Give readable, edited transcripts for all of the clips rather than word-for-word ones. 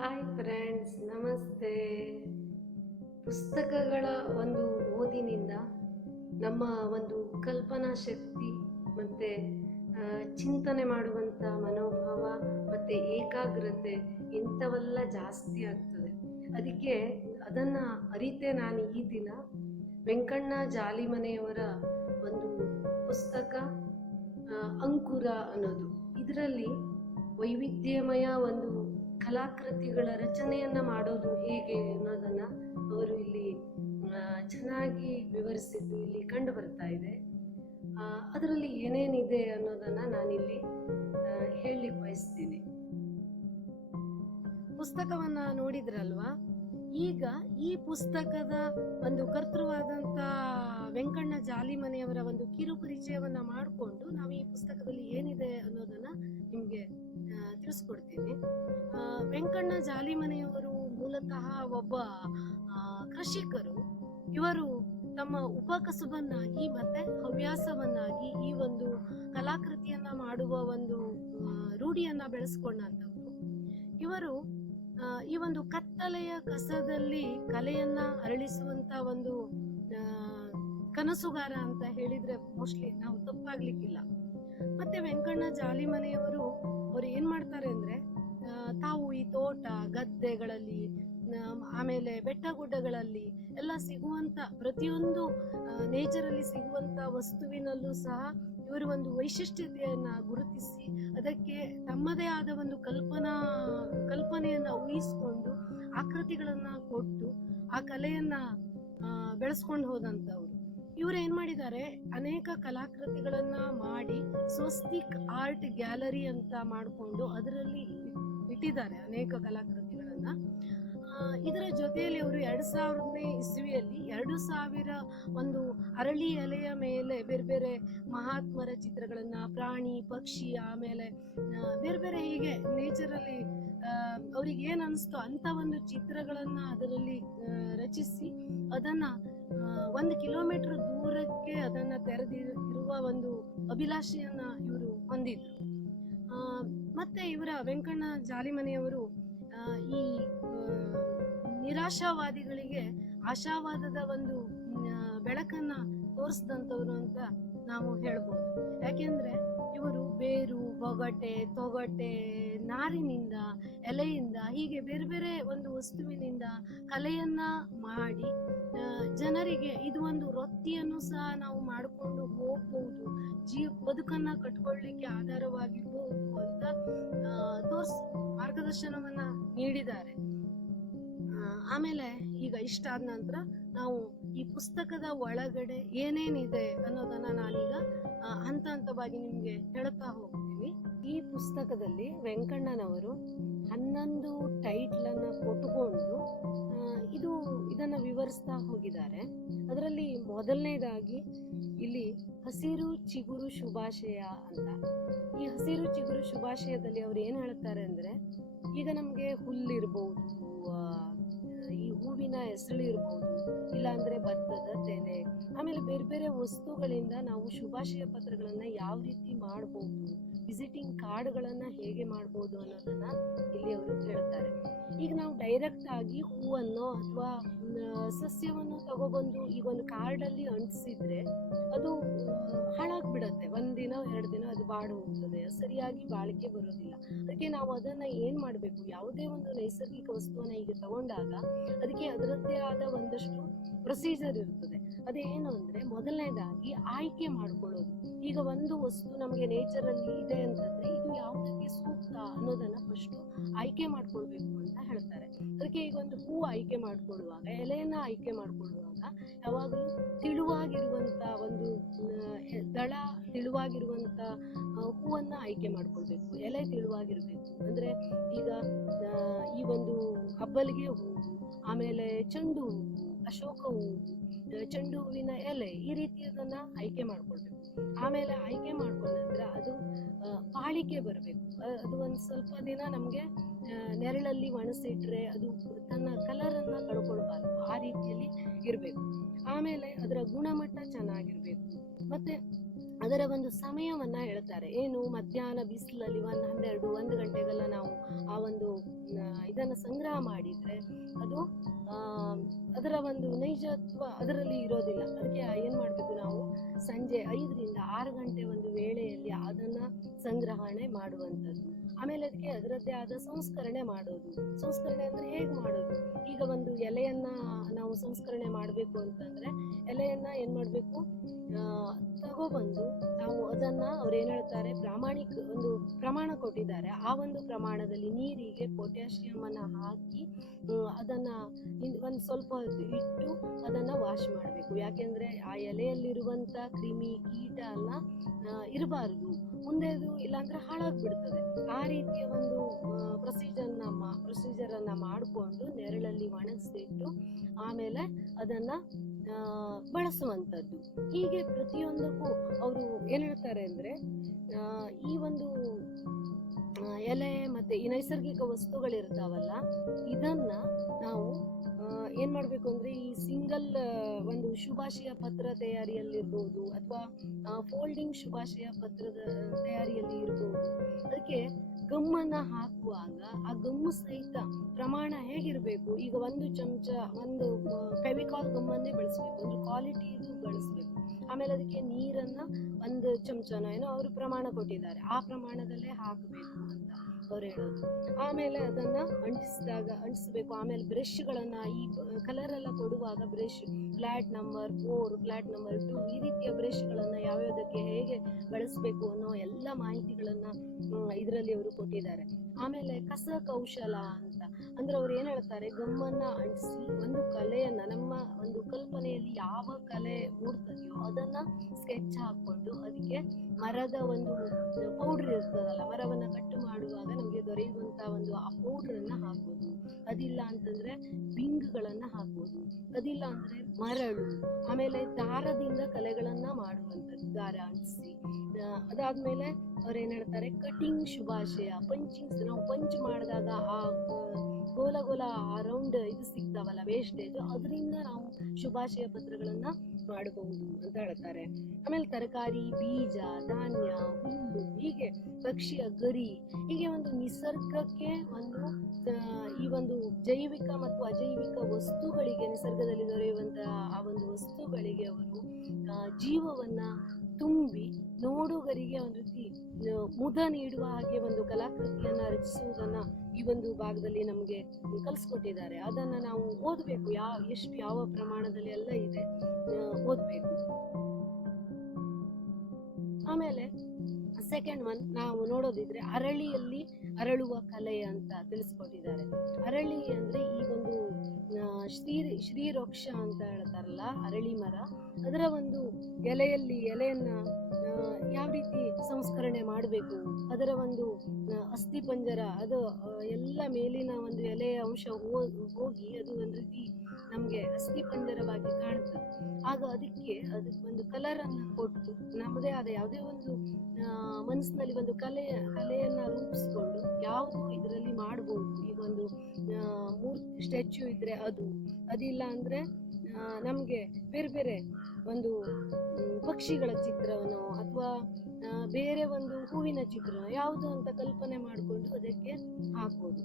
Hi friends, ನಮಸ್ತೆ. ಪುಸ್ತಕಗಳ ಒಂದು ಓದಿನಿಂದ ನಮ್ಮ ಒಂದು ಕಲ್ಪನಾ ಶಕ್ತಿ ಮತ್ತು ಚಿಂತನೆ ಮಾಡುವಂಥ ಮನೋಭಾವ ಮತ್ತು ಏಕಾಗ್ರತೆ ಇಂಥವೆಲ್ಲ ಜಾಸ್ತಿ ಆಗ್ತದೆ. ಅದಕ್ಕೆ ಅದನ್ನು ಅರಿತೆ ನಾನು ಈ ದಿನ ವೆಂಕಣ್ಣ ಜಾಲಿಮನೆಯವರ ಒಂದು ಪುಸ್ತಕ ಅಂಕುರ ಅನ್ನೋದು, ಇದರಲ್ಲಿ ವೈವಿಧ್ಯಮಯ ಒಂದು ಕಲಾಕೃತಿಗಳ ರಚನೆಯನ್ನು ಮಾಡೋದು ಹೇಗೆ ಅನ್ನೋದನ್ನು ಅವರು ಇಲ್ಲಿ ಚೆನ್ನಾಗಿ ವಿವರಿಸಿದ್ದು ಇಲ್ಲಿ ಕಂಡು ಬರ್ತಾ ಇದೆ. ಅದರಲ್ಲಿ ಏನೇನಿದೆ ಅನ್ನೋದನ್ನು ನಾನಿಲ್ಲಿ ಹೇಳಲಿಕ್ಕೆ ಬಯಸ್ತೀನಿ. ಪುಸ್ತಕವನ್ನು ನೋಡಿದ್ರಲ್ವಾ? ಈಗ ಈ ಪುಸ್ತಕದ ಒಂದು ಕರ್ತೃವಾದಂಥ ವೆಂಕಣ್ಣ ಜಾಲಿಮನೆಯವರ ಒಂದು ಕಿರು ಪರಿಚಯವನ್ನು ಮಾಡಿಕೊಂಡು ನಾವು ಈ ಪುಸ್ತಕದಲ್ಲಿ ಏನಿದೆ ಅನ್ನೋದನ್ನು ನಿಮಗೆ ತಿಳಿಸ್ಕೊಡ್ತೀನಿ. ವೆಂಕಣ್ಣ ಜಾಲಿಮನೆಯವರು ಮೂಲತಃ ಒಬ್ಬ ಕೃಷಿಕರು. ಇವರು ತಮ್ಮ ಉಪಕಸುಬನ್ನಾಗಿ ಮತ್ತೆ ಹವ್ಯಾಸವನ್ನಾಗಿ ಈ ಒಂದು ಕಲಾಕೃತಿಯನ್ನ ಮಾಡುವ ಒಂದು ರೂಢಿಯನ್ನ ಬೆಳೆಸ್ಕೊಂಡಂಥವ್ರು. ಇವರು ಈ ಒಂದು ಕತ್ತಲೆಯ ಕಸದಲ್ಲಿ ಕಲೆಯನ್ನ ಅರಳಿಸುವಂತ ಒಂದು ಕನಸುಗಾರ ಅಂತ ಹೇಳಿದ್ರೆ ಮೋಸ್ಟ್ಲಿ ನಾವು ತಪ್ಪಾಗ್ಲಿಕ್ಕಿಲ್ಲ. ಮತ್ತೆ ವೆಂಕಣ್ಣ ಜಾಲಿಮನೆಯವರು ಅವ್ರು ಏನ್ ಮಾಡ್ತಾರೆ ಅಂದ್ರೆ, ತಾವು ಈ ತೋಟ ಗದ್ದೆಗಳಲ್ಲಿ ಆಮೇಲೆ ಬೆಟ್ಟ ಗುಡ್ಡಗಳಲ್ಲಿ ಎಲ್ಲ ಸಿಗುವಂತ ಪ್ರತಿಯೊಂದು ನೇಚರಲ್ಲಿ ಸಿಗುವಂತ ವಸ್ತುವಿನಲ್ಲೂ ಸಹ ಇವರು ಒಂದು ವೈಶಿಷ್ಟ್ಯತೆಯನ್ನ ಗುರುತಿಸಿ ಅದಕ್ಕೆ ತಮ್ಮದೇ ಆದ ಒಂದು ಕಲ್ಪನೆಯನ್ನ ಊಹಿಸ್ಕೊಂಡು ಆಕೃತಿಗಳನ್ನ ಕೊಟ್ಟು ಆ ಕಲೆಯನ್ನ ಬೆಳೆಸ್ಕೊಂಡು ಹೋದಂಥವ್ರು. ಇವರು ಏನ್ ಮಾಡಿದ್ದಾರೆ, ಅನೇಕ ಕಲಾಕೃತಿಗಳನ್ನ ಮಾಡಿ ಸ್ವಸ್ತಿಕ್ ಆರ್ಟ್ ಗ್ಯಾಲರಿ ಅಂತ ಮಾಡಿಕೊಂಡು ಅದರಲ್ಲಿ ಇಟ್ಟಿದ್ದಾರೆ ಅನೇಕ ಕಲಾಕೃತಿಗಳನ್ನ. ಇದರ ಜೊತೆಯಲ್ಲಿ ಅವರು 2000ನೇ ಇಸ್ವಿಯಲ್ಲಿ 2000 ಒಂದು ಅರಳಿ ಎಲೆಯ ಮೇಲೆ ಬೇರೆ ಬೇರೆ ಮಹಾತ್ಮರ ಚಿತ್ರಗಳನ್ನ, ಪ್ರಾಣಿ ಪಕ್ಷಿ, ಆಮೇಲೆ ಬೇರೆ ಬೇರೆ ಹೀಗೆ ನೇಚರಲ್ಲಿ ಅವ್ರಿಗೆ ಏನ್ ಅನಿಸ್ತೋ ಅಂತ ಒಂದು ಚಿತ್ರಗಳನ್ನ ಅದರಲ್ಲಿ ರಚಿಸಿ ಅದನ್ನ 1 ಕಿಲೋಮೀಟರ್ ದೂರಕ್ಕೆ ಅದನ್ನ ತೆರೆದಿರುವ ಒಂದು ಅಭಿಲಾಷೆಯನ್ನ ಇವರು ಹೊಂದಿದ್ರು. ಮತ್ತೆ ಇವರ ವೆಂಕಣ್ಣ ಜಾಲಿಮನೆಯವರು ಈ ನಿರಾಶಾವಾದಿಗಳಿಗೆ ಆಶಾವಾದದ ಒಂದು ಬೆಳಕನ್ನ ತೋರಿಸಿದಂಥವ್ರು ಅಂತ ನಾವು ಹೇಳ್ಬೋದು. ಯಾಕೆಂದ್ರೆ ಇವರು ಬೇರು, ತೊಗಟೆ, ನಾರಿನಿಂದ, ಎಲೆಯಿಂದ ಹೀಗೆ ಬೇರೆ ಬೇರೆ ಒಂದು ವಸ್ತುವಿನಿಂದ ಕಲೆಯನ್ನ ಮಾಡಿ ಜನರಿಗೆ ಇದು ಒಂದು ವೃತ್ತಿಯನ್ನು ಸಹ ನಾವು ಮಾಡಿಕೊಂಡು ಹೋಗ್ಬಹುದು, ಬದುಕನ್ನ ಕಟ್ಕೊಳ್ಳಿಕ್ಕೆ ಆಧಾರವಾಗಿರ್ಬಹುದು ಅಂತ ಮಾರ್ಗದರ್ಶನವನ್ನ ನೀಡಿದ್ದಾರೆ. ಆಮೇಲೆ ಈಗ ಇಷ್ಟ ಆದ ನಂತರ ನಾವು ಈ ಪುಸ್ತಕದ ಒಳಗಡೆ ಏನೇನಿದೆ ಅನ್ನೋದನ್ನ ನಾನೀಗ ಹಂತ ಹಂತವಾಗಿ ನಿಮ್ಗೆ ಹೇಳ್ತಾ ಹೋಗ್ತೀನಿ. ಈ ಪುಸ್ತಕದಲ್ಲಿ ವೆಂಕಣ್ಣನವರು 11 ಟೈಟ್ಲನ್ನ ಕೊಟ್ಟುಕೊಂಡು ಇದನ್ನ ವಿವರಿಸ್ತಾ ಹೋಗಿದ್ದಾರೆ. ಅದರಲ್ಲಿ ಮೊದಲನೇದಾಗಿ ಇಲ್ಲಿ ಹಸಿರು ಚಿಗುರು ಶುಭಾಶಯ ಅಂತ. ಈ ಹಸಿರು ಚಿಗುರು ಶುಭಾಶಯದಲ್ಲಿ ಅವ್ರು ಏನ್ ಹೇಳ್ತಾರೆ ಅಂದ್ರೆ, ಈಗ ನಮ್ಗೆ ಹುಲ್ಲಿರ್ಬಹುದು, ಈ ಹೂವಿನ ಹೆಸಳು ಇರ್ಬೋದು, ಇಲ್ಲಾಂದ್ರೆ ಭತ್ತದ ತೆನೆ, ಆಮೇಲೆ ಬೇರೆ ಬೇರೆ ವಸ್ತುಗಳಿಂದ ನಾವು ಶುಭಾಶಯ ಪತ್ರಗಳನ್ನ ಯಾವ ರೀತಿ ಮಾಡ್ಬೋದು, ವಿಸಿಟಿಂಗ್ ಕಾರ್ಡ್ಗಳನ್ನ ಹೇಗೆ ಮಾಡ್ಬೋದು ಅನ್ನೋದನ್ನ ಇಲ್ಲಿ ಅವರು ಹೇಳ್ತಾರೆ. ಈಗ ನಾವು ಡೈರೆಕ್ಟ್ ಆಗಿ ಹೂವನ್ನು ಅಥವಾ ಸಸ್ಯವನ್ನು ತಗೊಬಂದು ಈಗ ಒಂದು ಕಾರ್ಡಲ್ಲಿ ಅಂಟಿಸಿದ್ರೆ ಅದು ಹಾಳಾಗ್ಬಿಡತ್ತೆ. 1 ದಿನ 2 ದಿನ ಅದು ಬಾಡಿ ಹೋಗ್ತದೆ, ಸರಿಯಾಗಿ ಬಾಳಿಕೆ ಬರೋದಿಲ್ಲ. ಅದಕ್ಕೆ ನಾವು ಅದನ್ನ ಏನ್ ಮಾಡ್ಬೇಕು, ಯಾವುದೇ ಒಂದು ನೈಸರ್ಗಿಕ ವಸ್ತುವನ್ನ ಈಗ ತಗೊಂಡಾಗ ಅದಕ್ಕೆ ಅದರದ್ದೇ ಆದ ಒಂದಷ್ಟು ಪ್ರೊಸೀಜರ್ ಇರ್ತದೆ. ಅದೇನು ಅಂದ್ರೆ, ಮೊದಲನೇದಾಗಿ ಆಯ್ಕೆ ಮಾಡ್ಕೊಳ್ಳೋದು. ಈಗ ಒಂದು ವಸ್ತು ನಮಗೆ ನೇಚರ್ ಅಲ್ಲಿ ಇದೆ ಅಂತಂದ್ರೆ ಇದು ಯಾವುದಕ್ಕೆ ಸೂಕ್ತ ಅನ್ನೋದನ್ನ ಫಸ್ಟ್ ಆಯ್ಕೆ ಮಾಡ್ಕೊಳ್ಬೇಕು ಅಂತ ಹೇಳ್ತಾರೆ. ಅದಕ್ಕೆ ಈಗ ಒಂದು ಹೂ ಆಯ್ಕೆ ಮಾಡ್ಕೊಳ್ಳುವಾಗ, ಎಲೆಯನ್ನ ಆಯ್ಕೆ ಮಾಡ್ಕೊಳ್ಳುವಾಗ ಯಾವಾಗಲೂ ತಿಳುವಾಗಿರುವಂತ ಒಂದು ದಳ ತಿಳುವಾಗಿರುವಂತ ಹೂವನ್ನ ಆಯ್ಕೆ ಮಾಡ್ಕೊಳ್ಬೇಕು. ಎಲೆ ತಿಳುವಾಗಿರ್ಬೇಕು. ಅಂದ್ರೆ ಈಗ ಈ ಒಂದು ಹಬ್ಬಲಿಗೆ ಹೂವು, ಆಮೇಲೆ ಚೆಂಡು ಹೂವು, ಅಶೋಕ ಹೂವು, ಚೆಂಡು ಹೂವಿನ ಎಲೆ, ಈ ರೀತಿಯದನ್ನ ಆಯ್ಕೆ ಮಾಡ್ಕೊಳ್ಬೇಕು. ಆಮೇಲೆ ಆಯ್ಕೆ ಮಾಡ್ಕೊಂಡ್ರೆ ಅದು ಬಾಳಿಕೆ ಬರಬೇಕು. ಅದು ಒಂದು ಸ್ವಲ್ಪ ದಿನ ನಮ್ಗೆ ನೆರಳಲ್ಲಿ ಒಣಸಿಟ್ರೆ ಅದು ತನ್ನ ಕಲರನ್ನ ಕಳ್ಕೊಳ್ಬಾರ್ದು, ಆ ರೀತಿಯಲ್ಲಿ ಇರಬೇಕು. ಆಮೇಲೆ ಅದರ ಗುಣಮಟ್ಟ ಚೆನ್ನಾಗಿರ್ಬೇಕು. ಮತ್ತೆ ಅದರ ಒಂದು ಸಮಯವನ್ನ ಹೇಳ್ತಾರೆ. ಏನು, ಮಧ್ಯಾಹ್ನ ಬಿಸಿಲಲ್ಲಿ 1 ಗಂಟೆಗೆಲ್ಲ ನಾವು ಆ ಒಂದು ಇದನ್ನು ಸಂಗ್ರಹ ಮಾಡಿದರೆ ಅದು ಅದರ ಒಂದು ನೈಜತ್ವ ಅದರಲ್ಲಿ ಇರೋದಿಲ್ಲ. ಅದಕ್ಕೆ ಏನು ಮಾಡಬೇಕು, ನಾವು ಸಂಜೆ 5ರಿಂದ 6 ಗಂಟೆ ಒಂದು ವೇಳೆಯಲ್ಲಿ ಅದನ್ನು ಸಂಗ್ರಹಣೆ ಮಾಡುವಂಥದ್ದು. ಆಮೇಲೆ ಅದಕ್ಕೆ ಅದರದ್ದೇ ಆದ ಸಂಸ್ಕರಣೆ ಮಾಡೋದು. ಸಂಸ್ಕರಣೆ ಅಂದರೆ ಹೇಗೆ ಮಾಡೋದು? ಈಗ ಒಂದು ಎಲೆಯನ್ನು ನಾವು ಸಂಸ್ಕರಣೆ ಮಾಡಬೇಕು ಅಂತಂದರೆ ಎಲೆಯನ್ನು ಏನು ಮಾಡಬೇಕು, ತಗೊಬಂದು ನಾವು ಅದನ್ನು ಅವ್ರು ಏನು ಹೇಳ್ತಾರೆ, ಒಂದು ಪ್ರಮಾಣ ಕೊಟ್ಟಿದ್ದಾರೆ. ಆ ಒಂದು ಪ್ರಮಾಣದಲ್ಲಿ ನೀರಿಗೆ ಪೊಟ್ಯಾಷಿಯಮನ್ನು ಹಾಕಿ ಅದನ್ನು ಒಂದು ಸ್ವಲ್ಪ ಇಟ್ಟು ಅದನ್ನು ವಾಶ್ ಮಾಡಬೇಕು. ಯಾಕೆಂದರೆ ಆ ಎಲೆಯಲ್ಲಿರುವಂಥ ಕ್ರಿಮಿ ಕೀಟ ಎಲ್ಲ ಇರಬಾರ್ದು, ಮುಂದೆ ಅದು ಇಲ್ಲಾಂದರೆ ಹಾಳಾಗಿಬಿಡ್ತದೆ. ಆ ರೀತಿಯ ಒಂದು ಪ್ರೊಸೀಜರನ್ನು ಮಾಡಿಕೊಂಡು ನೆರಳಲ್ಲಿ ಒಣಗಿಸಿಟ್ಟು ಆಮೇಲೆ ಅದನ್ನು ಬಳಸುವಂಥದ್ದು. ಹೀಗೆ ಪ್ರತಿಯೊಂದಕ್ಕೂ ಅವರು ಏನು ಹೇಳ್ತಾರೆ ಅಂದರೆ, ಈ ಒಂದು ಎಲೆ ಮತ್ತು ಈ ನೈಸರ್ಗಿಕ ವಸ್ತುಗಳಿರ್ತಾವಲ್ಲ, ಇದನ್ನು ನಾವು ಏನು ಮಾಡಬೇಕು ಅಂದರೆ, ಈ ಸಿಂಗಲ್ ಒಂದು ಶುಭಾಶಯ ಪತ್ರ ತಯಾರಿಯಲ್ಲಿರ್ಬೋದು ಅಥವಾ ಫೋಲ್ಡಿಂಗ್ ಶುಭಾಶಯ ಪತ್ರದ ತಯಾರಿಯಲ್ಲಿ ಇರ್ಬೋದು, ಅದಕ್ಕೆ ಗಮ್ಮನ್ನು ಹಾಕುವಾಗ ಆ ಗಮ್ಮು ಸಹಿತ ಪ್ರಮಾಣ ಹೇಗಿರಬೇಕು, ಈಗ 1 ಚಮಚ ಒಂದು ಫೆವಿಕಾಲ್ ಗಮ್ಮನ್ನೇ ಬಳಸಬೇಕು, ಒಂದು ಕ್ವಾಲಿಟಿದು ಬಳಸಬೇಕು. ಆಮೇಲೆ ಅದಕ್ಕೆ ನೀರನ್ನು 1 ಚಮಚನೋ ಏನೋ ಅವರು ಪ್ರಮಾಣ ಕೊಟ್ಟಿದ್ದಾರೆ, ಆ ಪ್ರಮಾಣದಲ್ಲೇ ಹಾಕಬೇಕು ಅಂತ ಅವ್ರು ಹೇಳೋದು. ಆಮೇಲೆ ಅದನ್ನು ಅಂಟಿಸಬೇಕು. ಆಮೇಲೆ ಬ್ರಷ್ಗಳನ್ನು ಈ ಕಲರೆಲ್ಲ ಕೊಡುವಾಗ brush flat number 4, flat number 2 ಈ ರೀತಿಯ ಬ್ರಷ್ಗಳನ್ನು ಯಾವ್ಯಾವುದಕ್ಕೆ ಹೇಗೆ ಬಳಸಬೇಕು ಅನ್ನೋ ಎಲ್ಲ ಮಾಹಿತಿಗಳನ್ನು ಇದರಲ್ಲಿ ಅವರು ಕೊಟ್ಟಿದ್ದಾರೆ. ಆಮೇಲೆ ಕಸಕೌಶಲ ಅಂತ ಅಂದರೆ ಅವ್ರು ಏನು ಹೇಳ್ತಾರೆ, ಗಮ್ಮನ್ನು ಅಂಟಿಸಿ ಒಂದು ಕಲೆಯನ್ನು, ನಮ್ಮ ಒಂದು ಕಲ್ಪನೆಯಲ್ಲಿ ಯಾವ ಕಲೆ ಮೂಡ್ತದೆಯೋ ಅದನ್ನು ಸ್ಕೆಚ್ ಹಾಕ್ಕೊಂಡು ಅದಕ್ಕೆ ಮರದ ಒಂದು ಪೌಡ್ರ್ ಇರ್ತದಲ್ಲ, ಮರವನ್ನು ಕಟ್ಟು ಮಾಡುವಾಗ ನಮಗೆ ದೊರೆಯುವಂಥ ಒಂದು ಆ ಪೌಡ್ರನ್ನು ಹಾಕೋದು. ಅದಿಲ್ಲ ಅಂತಂದರೆ ಬಿಂಗ್ಗಳನ್ನು ಹಾಕೋದು. ಅದಿಲ್ಲ ಅಂದರೆ ಮರಳು. ಆಮೇಲೆ ದಾರದಿಂದ ಕಲೆಗಳನ್ನು ಮಾಡುವಂಥದ್ದು, ದಾರ ಅಂಟಿಸಿ. ಅದಾದಮೇಲೆ ಅವ್ರು ಏನು ಹೇಳ್ತಾರೆ, ಕಟಿಂಗ್ ಶುಭಾಶಯ, ನಾವು ಪಂಚ್ ಮಾಡಿದಾಗ ಆ ಗೋಲ ಆ ರೌಂಡ್ ಇದು ಸಿಗ್ತಾವಲ್ಲ ವೇಸ್ಟೇಜ್, ಅದರಿಂದ ನಾವು ಶುಭಾಶಯ ಪತ್ರಗಳನ್ನು ಮಾಡಬಹುದು ಅಂತ ಹೇಳ್ತಾರೆ. ಆಮೇಲೆ ತರಕಾರಿ, ಬೀಜ, ಧಾನ್ಯ, ಹುಲ್ಲು, ಹೀಗೆ ಪಕ್ಷಿಯ ಗರಿ, ಹೀಗೆ ಒಂದು ನಿಸರ್ಗಕ್ಕೆ ಒಂದು ಈ ಒಂದು ಜೈವಿಕ ಮತ್ತು ಅಜೈವಿಕ ವಸ್ತುಗಳಿಗೆ, ನಿಸರ್ಗದಲ್ಲಿ ದೊರೆಯುವಂತಹ ಆ ಒಂದು ವಸ್ತುಗಳಿಗೆ ಅವರು ಜೀವವನ್ನು ತುಂಬಿ ನೋಡುಗರಿಗೆ ಒಂದು ರೀತಿ ಮುದ ನೀಡುವ ಹಾಗೆ ಒಂದು ಕಲಾಕೃತಿಯನ್ನು ರಚಿಸುವುದನ್ನು ಈ ಒಂದು ಭಾಗದಲ್ಲಿ ನಮಗೆ ಕಲಿಸ್ಕೊಟ್ಟಿದ್ದಾರೆ. ಅದನ್ನು ನಾವು ಓದಬೇಕು, ಯಾವ ಪ್ರಮಾಣದಲ್ಲಿ ಎಲ್ಲ ಇದೆ ಓದಬೇಕು. ಆಮೇಲೆ ಸೆಕೆಂಡ್ ಒನ್ ನಾವು ನೋಡೋದಿದ್ರೆ ಅರಳಿಯಲ್ಲಿ ಅರಳುವ ಕಲೆ ಅಂತ ತಿಳಿಸ್ಕೊಟ್ಟಿದ್ದಾರೆ. ಅರಳಿ ಅಂದರೆ ಈ ಒಂದು ಶ್ರೀವೃಕ್ಷ ಅಂತ ಹೇಳ್ತಾರಲ್ಲ, ಅರಳಿ ಮರ, ಅದರ ಒಂದು ಎಲೆಯನ್ನು ಯಾವ ರೀತಿ ಸಂಸ್ಕರಣೆ ಮಾಡಬೇಕು, ಅದರ ಒಂದು ಅಸ್ಥಿಪಂಜರ ಅದು ಎಲ್ಲ ಮೇಲಿನ ಒಂದು ಎಲೆಯ ಅಂಶ ಹೋಗಿ ಅದು ಒಂದು ರೀತಿ ನಮಗೆ ಅಸ್ಥಿಪಂಜರವಾಗಿ ಕಾಣ್ತದೆ. ಆಗ ಅದಕ್ಕೆ ಒಂದು ಕಲರನ್ನು ಕೊಟ್ಟು ನಮ್ಮದೇ ಆದ ಯಾವುದೇ ಒಂದು ಮನಸ್ಸಿನಲ್ಲಿ ಒಂದು ಕಲೆಯನ್ನು ರೂಪಿಸ್ಕೊಂಡು ಯಾವುದು ಇದರಲ್ಲಿ ಮಾಡ್ಬೋದು. ಈಗ ಒಂದು ಸ್ಟ್ಯಾಚ್ಯೂ ಇದ್ದರೆ ಅದಿಲ್ಲ ಅಂದರೆ ನಮಗೆ ಬೇರೆ ಬೇರೆ ಒಂದು ಪಕ್ಷಿಗಳ ಚಿತ್ರವನ್ನು ಅಥವಾ ಬೇರೆ ಒಂದು ಹೂವಿನ ಚಿತ್ರ ಯಾವುದು ಅಂತ ಕಲ್ಪನೆ ಮಾಡಿಕೊಂಡು ಅದಕ್ಕೆ ಹಾಕೋದು.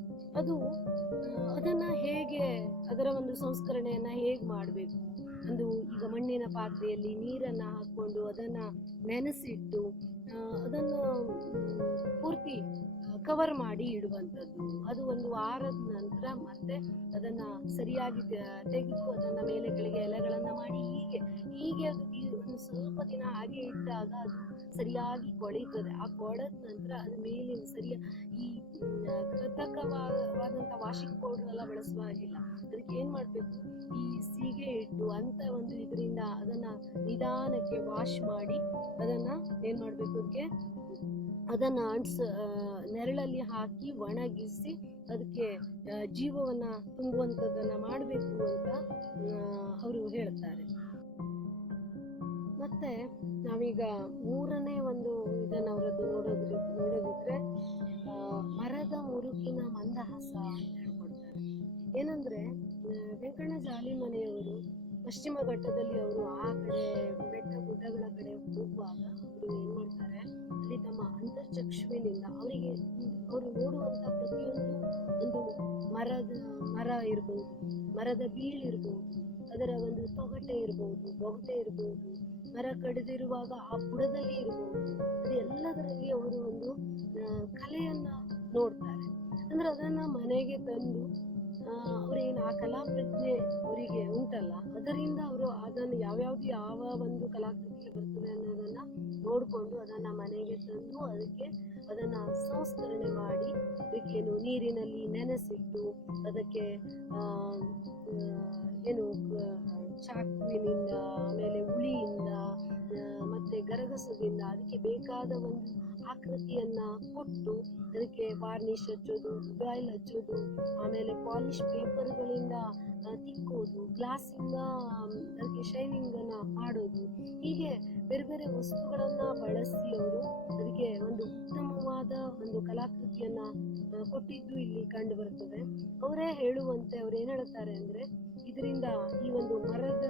ಅದನ್ನು ಹೇಗೆ, ಅದರ ಒಂದು ಸಂಸ್ಕರಣೆಯನ್ನು ಹೇಗೆ ಮಾಡಬೇಕು, ಈಗ ಮಣ್ಣಿನ ಪಾತ್ರೆಯಲ್ಲಿ ನೀರನ್ನು ಹಾಕ್ಕೊಂಡು ಅದನ್ನು ನೆನೆಸಿಟ್ಟು ಅದನ್ನು ಪೂರ್ತಿ ಕವರ್ ಮಾಡಿ ಇಡುವಂಥದ್ದು. ಅದು 1 ವಾರದ ನಂತರ ಮತ್ತೆ ಅದನ್ನು ಸರಿಯಾಗಿ ತೆಗೆದು ಅದನ್ನು ಮೇಲೆ ಕೆಳಗೆ ಎಲೆಗಳನ್ನು ಮಾಡಿ ಹೀಗೆ ಅದು ಒಂದು ಸ್ವಲ್ಪ ದಿನ ಹಾಗೆ ಇಟ್ಟಾಗ ಅದು ಸರಿಯಾಗಿ ಕೊಳೀತದೆ. ಆ ಕೊಳೆದ ನಂತರ ಅದು ಮೇಲಿನ ಈ ಕೃತಕವಾದಂಥ ವಾಷಿಂಗ್ ಪೌಡರ್ ಎಲ್ಲ ಬಳಸುವ ಹಾಗಿಲ್ಲ. ಅದಕ್ಕೆ ಏನು ಮಾಡಬೇಕು, ಈ ಸೀಗೆ ಇಟ್ಟು ಅಂತ ಒಂದು ಇದರಿಂದ ಅದನ್ನು ನಿಧಾನಕ್ಕೆ ವಾಶ್ ಮಾಡಿ ಅದನ್ನು ಏನು ಮಾಡಬೇಕು, ಅದನ್ನು ನೆರಳಲ್ಲಿ ಹಾಕಿ ಒಣಗಿಸಿ ಅದಕ್ಕೆ ಜೀವವನ್ನು ತುಂಬುವಂಥದ್ದನ್ನು ಮಾಡಬೇಕು ಅಂತ ಅವರು ಹೇಳ್ತಾರೆ. ಮತ್ತು ನಾವೀಗ 3ನೇ ಒಂದು ಇದನ್ನು ಅವರದ್ದು ನೋಡೋದಿದ್ರೆ ಮರದ ಮುರುಕಿನ ಮಂದಹಾಸ ಅಂತ ಹೇಳ್ಕೊಡ್ತಾರೆ. ಏನಂದರೆ ವೆಂಕಣ್ಣ ಜಾಲಿಮನೆಯವರು ಪಶ್ಚಿಮ ಘಟ್ಟದಲ್ಲಿ ಅವರು ಆ ಕಡೆ ಬೆಟ್ಟ ಗುಡ್ಡಗಳ ಕಡೆ ಹೋಗುವಾಗ ಅವರು ಏನು ಮಾಡ್ತಾರೆ, ಅಲ್ಲಿ ತಮ್ಮ ಅಂತರ್ಚಕ್ಷುವಿನಿಂದ ಅವರು ನೋಡುವಂಥ ಪ್ರತಿಯೊಂದು ಒಂದು ಮರ ಮರ ಇರ್ಬೋದು, ಮರದ ಬೀಳಿರ್ಬೋದು, ಅದರ ಒಂದು ತೊಗಟೆ ಇರ್ಬೋದು, ಬೊಗಟೆ ಇರ್ಬೋದು, ಮರ ಕಡಿದಿರುವಾಗ ಆ ಬುಡದಲ್ಲಿ ಇರ್ಬೋದು, ಅದು ಎಲ್ಲದರಲ್ಲಿ ಅವರು ಒಂದು ಕಲೆಯನ್ನ ನೋಡ್ತಾರೆ. ಅಂದ್ರೆ ಅದನ್ನ ಮನೆಗೆ ತಂದು ಅವ್ರೇನು ಆ ಕಲಾ ಪ್ರಜ್ಞೆ ಅವರಿಗೆ ಉಂಟಲ್ಲ, ಅದರಿಂದ ಅವರು ಅದನ್ನು ಯಾವ ಒಂದು ಕಲಾಕೃತಿಗೆ ಬರ್ತದೆ ಅನ್ನೋದನ್ನ ನೋಡಿಕೊಂಡು ಅದನ್ನ ಮನೆಗೆ ತಂದು ಅದನ್ನ ಸಂಸ್ಕರಣೆ ಮಾಡಿ ಅದಕ್ಕೇನು ನೀರಿನಲ್ಲಿ ನೆನೆಸಿಟ್ಟು ಅದಕ್ಕೆ ಏನು ಚಾಕುವಿನಿಂದ, ಆಮೇಲೆ ಉಳಿಯಿಂದ, ಮತ್ತೆ ಗರಗಸದಿಂದ ಅದಕ್ಕೆ ಬೇಕಾದ ಒಂದು ಆಕೃತಿಯನ್ನ ಕೊಟ್ಟು ಅದಕ್ಕೆ ವಾರ್ನಿಷ್ ಹಚ್ಚೋದು, ಆಯಿಲ್ ಹಚ್ಚೋದು, ಆಮೇಲೆ ಪಾಲಿಶ್ ಪೇಪರ್ಗಳಿಂದ ತಿಕ್ಕೋದು, ಗ್ಲಾಸಿಂದ ಅದಕ್ಕೆ ಶೈನಿಂಗ್ ಅನ್ನ ಮಾಡೋದು, ಹೀಗೆ ಬೇರೆ ಬೇರೆ ವಸ್ತುಗಳನ್ನ ಬಳಸಿ ಅವರು ಅದಕ್ಕೆ ಒಂದು ಉತ್ತಮವಾದ ಒಂದು ಕಲಾಕೃತಿಯನ್ನ ಕೊಟ್ಟಿದ್ದು ಇಲ್ಲಿ ಕಂಡು ಬರ್ತದೆ. ಅವರೇ ಹೇಳುವಂತೆ ಅವ್ರು ಏನ್ ಹೇಳ್ತಾರೆ ಅಂದ್ರೆ, ಇದರಿಂದ ಈ ಒಂದು ಮರದ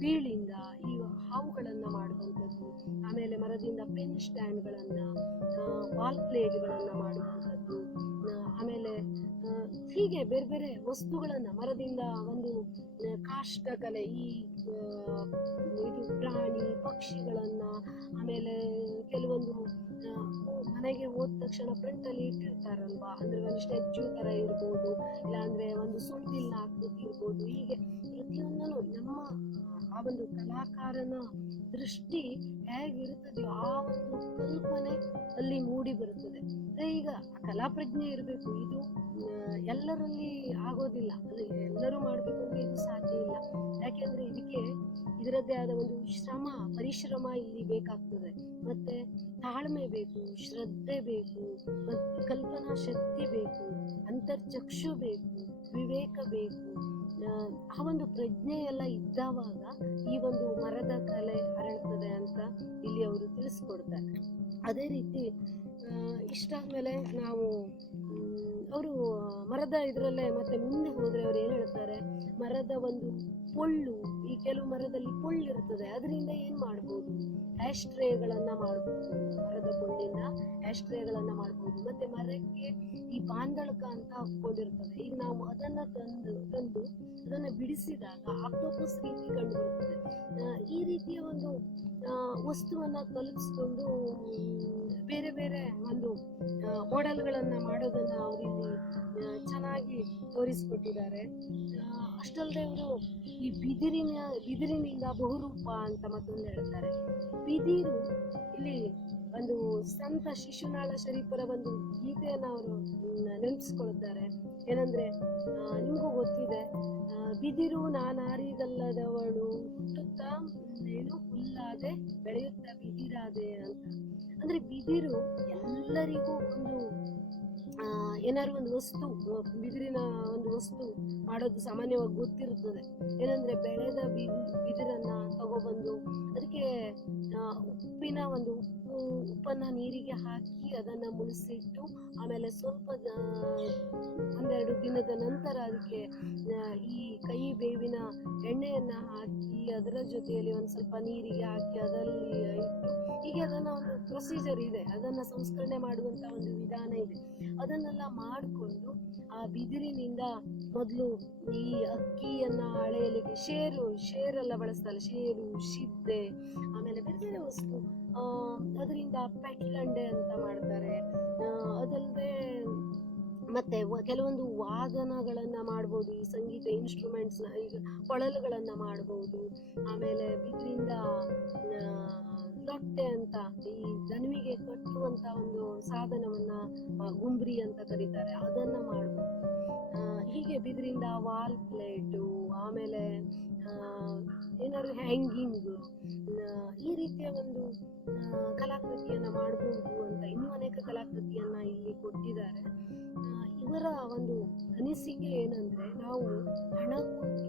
ಬೀಳಿಂದ ಈ ಹಾವುಗಳನ್ನ ಮಾಡುವಂಥದ್ದು, ಆಮೇಲೆ ಮರದಿಂದ ಪೆನ್ ಸ್ಟ್ಯಾಂಡ್ಗಳನ್ನ, ವಾಲ್ ಪ್ಲೇಟ್ಗಳನ್ನ ಮಾಡುವಂಥದ್ದು, ಆಮೇಲೆ ಹೀಗೆ ಬೇರೆ ಬೇರೆ ವಸ್ತುಗಳನ್ನ ಮರದಿಂದ ಒಂದು ಕಾಷ್ಟಕಲೆ, ಇದು ಪ್ರಾಣಿ ಪಕ್ಷಿಗಳನ್ನ, ಆಮೇಲೆ ಕೆಲವೊಂದು ಮನೆಗೆ ಹೋದ ತಕ್ಷಣ ಫ್ರಂಟ್ ಅಲ್ಲಿ ಇಟ್ಟಿರ್ತಾರಲ್ವಾ, ಅಂದ್ರೆ ಒಂದು ಸ್ಟ್ಯಾಚ್ಯೂ ತರ ಇರ್ಬೋದು, ಇಲ್ಲಾಂದ್ರೆ ಒಂದು ಸುಂದಿಲ್ನ ಆಕೃತಿ ಇರ್ಬೋದು, ಹೀಗೆ ಪ್ರತಿಯೊಂದನ್ನು ನಮ್ಮ ಆ ಒಂದು ಕಲಾಕಾರನ ದೃಷ್ಟಿ ಹೇಗಿರುತ್ತದೆಯೋ ಆ ಒಂದು ಕಲ್ಪನೆ ಅಲ್ಲಿ ಮೂಡಿ ಬರುತ್ತದೆ. ಈಗ ಕಲಾ ಪ್ರಜ್ಞೆ ಇರಬೇಕು, ಇದು ಎಲ್ಲರಲ್ಲಿ ಆಗೋದಿಲ್ಲ, ಎಲ್ಲರೂ ಮಾಡ್ಬೇಕು ಅಂದ್ರೆ ಇದು ಸಾಧ್ಯ ಇಲ್ಲ. ಯಾಕೆಂದ್ರೆ ಇದರದ್ದೇ ಆದ ಒಂದು ಪರಿಶ್ರಮ ಇಲ್ಲಿ ಬೇಕಾಗ್ತದೆ, ಮತ್ತೆ ತಾಳ್ಮೆ ಬೇಕು, ಶ್ರದ್ಧೆ ಬೇಕು, ಮತ್ತೆ ಕಲ್ಪನಾ ಶಕ್ತಿ ಬೇಕು, ಅಂತರ್ಚಕ್ಷು ಬೇಕು, ವಿವೇಕ ಬೇಕು. ಆ ಒಂದು ಪ್ರಜ್ಞೆ ಎಲ್ಲ ಇದ್ದಾವಾಗ ಈ ಒಂದು ಮರದ ಕಲೆ ಅರಳ್ತದೆ ಅಂತ ಇಲ್ಲಿ ಅವರು ತಿಳಿಸ್ಕೊಡ್ತಾರೆ. ಅದೇ ರೀತಿ ಇಷ್ಟಾದ್ಮೇಲೆ ನಾವು ಅವರು ಮರದ ಇದರಲ್ಲೇ ಮತ್ತೆ ಮುಂದೆ ಹೋದ್ರೆ ಅವ್ರು ಏನ್ ಹೇಳ್ತಾರೆ, ಮರದ ಒಂದು ಪೊಳ್ಳು, ಈ ಕೆಲವು ಮರದಲ್ಲಿ ಪೊಳ್ಳಿರ್ತದೆ, ಅದರಿಂದ ಏನ್ ಮಾಡ್ಬೋದು, ಆಸ್ಟ್ರೇಗಳನ್ನ ಮಾಡ್ಬೋದು, ಮರದ ಪೊಳ್ಳಿಂದ ಆಸ್ಟ್ರೇಗಳನ್ನ ಮಾಡ್ಬೋದು. ಮತ್ತೆ ಮರಕ್ಕೆ ಈ ಬಾಂದಳಕ ಅಂತ ಹಾಕೊಂಡಿರ್ತದೆ, ಈಗ ನಾವು ಅದನ್ನ ತಂದು ಅದನ್ನ ಬಿಡಿಸಿದಾಗ ಆಕ್ಟೋಪಸ್ ರೀತಿ ಕಂಡು ಬರ್ತದೆ. ಈ ರೀತಿಯ ಒಂದು ವಸ್ತುವನ್ನ ತಲುಪಿಸ್ಕೊಂಡು ಬೇರೆ ಬೇರೆ ಒಂದು ಮಾಡೆಲ್ಗಳನ್ನ ಮಾಡೋದನ್ನ ಅವರಿಲ್ಲಿ ಚೆನ್ನಾಗಿ ತೋರಿಸ್ಕೊಟ್ಟಿದ್ದಾರೆ. ಅಷ್ಟಲ್ಲದೆ ಅವರು ಈ ಬಿದಿರಿನಿಂದ ಬಹುರೂಪ ಅಂತ ಮತ್ತೊಂದು ಹೇಳ್ತಾರೆ. ಬಿದಿರು ಇಲ್ಲಿ ಒಂದು ಸಂತ ಶಿಶುನಾಳ ಶರೀಫರ ಒಂದು ಗೀತೆಯನ್ನ ಅವರು ನೆನಪಿಸ್ಕೊಳ್ತಾರೆ. ಏನಂದ್ರೆ, ನಿಮಗೂ ಗೊತ್ತಿದೆ, ಬಿದಿರು ನಾನಾರಿಗಲ್ಲದವಳು ಹುಟ್ಟುತ್ತಾ ಏನು ಹುಲ್ಲಾದೆ ಬೆಳೆಯುತ್ತ ಬಿದಿರಾದೆ ಅಂತ. ಅಂದ್ರೆ ಬಿದಿರು ಎಲ್ಲರಿಗೂ ಒಂದು ಏನಾದ್ರು ಒಂದು ವಸ್ತು, ಬಿದಿರಿನ ಒಂದು ವಸ್ತು ಮಾಡೋದು ಸಾಮಾನ್ಯವಾಗಿ ಗೊತ್ತಿರುತ್ತದೆ. ಏನಂದ್ರೆ, ಬೆಳೆದ ಬಿದಿರನ್ನ ತಗೊಬಂದು ಅದಕ್ಕೆ ಉಪ್ಪನ್ನ ನೀರಿಗೆ ಹಾಕಿ ಅದನ್ನ ಮುಳಿಸಿಟ್ಟು, ಆಮೇಲೆ ಸ್ವಲ್ಪ ಒಂದೆರಡು ದಿನದ ನಂತರ ಅದಕ್ಕೆ ಈ ಕೈ ಬೇವಿನ ಎಣ್ಣೆಯನ್ನ ಹಾಕಿ ಅದರ ಜೊತೆಯಲ್ಲಿ ಒಂದ್ ಸ್ವಲ್ಪ ನೀರಿಗೆ ಹಾಕಿ ಅದರಲ್ಲಿ ಇಟ್ಟು, ಹೀಗೆ ಅದನ್ನ ಒಂದು ಪ್ರೊಸೀಜರ್ ಇದೆ, ಅದನ್ನ ಸಂಸ್ಕರಣೆ ಮಾಡುವಂತ ಒಂದು ವಿಧಾನ ಇದೆ. ಅದನ್ನೆಲ್ಲ ಮಾಡಿಕೊಂಡು ಆ ಬಿದಿರಿನಿಂದ ಮೊದಲು ಈ ಅಕ್ಕಿಯನ್ನ ಅಳೆಯಲಿಕ್ಕೆ ಶೇರೆಲ್ಲ ಬಳಸ್ತಾರೆ, ಶೇರು, ಶಿದ್ದೆ, ಆಮೇಲೆ ಬೇರೆ ಬೇರೆ ವಸ್ತು, ಅದರಿಂದ ಪೆಟ್ಲಂಡೆ ಅಂತ ಮಾಡ್ತಾರೆ. ಅದಲ್ಲದೆ ಮತ್ತೆ ಕೆಲವೊಂದು ವಾದನಗಳನ್ನ ಮಾಡ್ಬೋದು, ಈ ಸಂಗೀತ ಇನ್ಸ್ಟ್ರೂಮೆಂಟ್ಸ್, ಈಗ ಕೊಳಲುಗಳನ್ನ ಮಾಡ್ಬೋದು. ಆಮೇಲೆ ಬಿದ್ರಿಂದ ಲೊಟ್ಟೆ ಅಂತ ಈ ದಣಿವಿಗೆ ಕಟ್ಟುವಂತ ಒಂದು ಸಾಧನವನ್ನ ಗುಂಬ್ರಿ ಅಂತ ಕರೀತಾರೆ, ಅದನ್ನ ಮಾಡ್ಬೋದು. ಹೀಗೆ ಬಿದ್ರಿಂದ ವಾಲ್ ಪ್ಲೇಟು, ಆಮೇಲೆ ಏನಾದ್ರು ಹ್ಯಾಂಗಿಂಗ್, ಈ ರೀತಿಯ ಒಂದು ಕಲಾಕೃತಿಯನ್ನ ಮಾಡಬಹುದು ಅಂತ ಇನ್ನೂ ಅನೇಕ ಕಲಾಕೃತಿಯನ್ನ ಇಲ್ಲಿ ಕೊಟ್ಟಿದ್ದಾರೆ. ಇವರ ಒಂದು ಅನಿಸಿಕೆ ಏನಂದ್ರೆ, ನಾವು ಹಣ ಕೊಟ್ಟು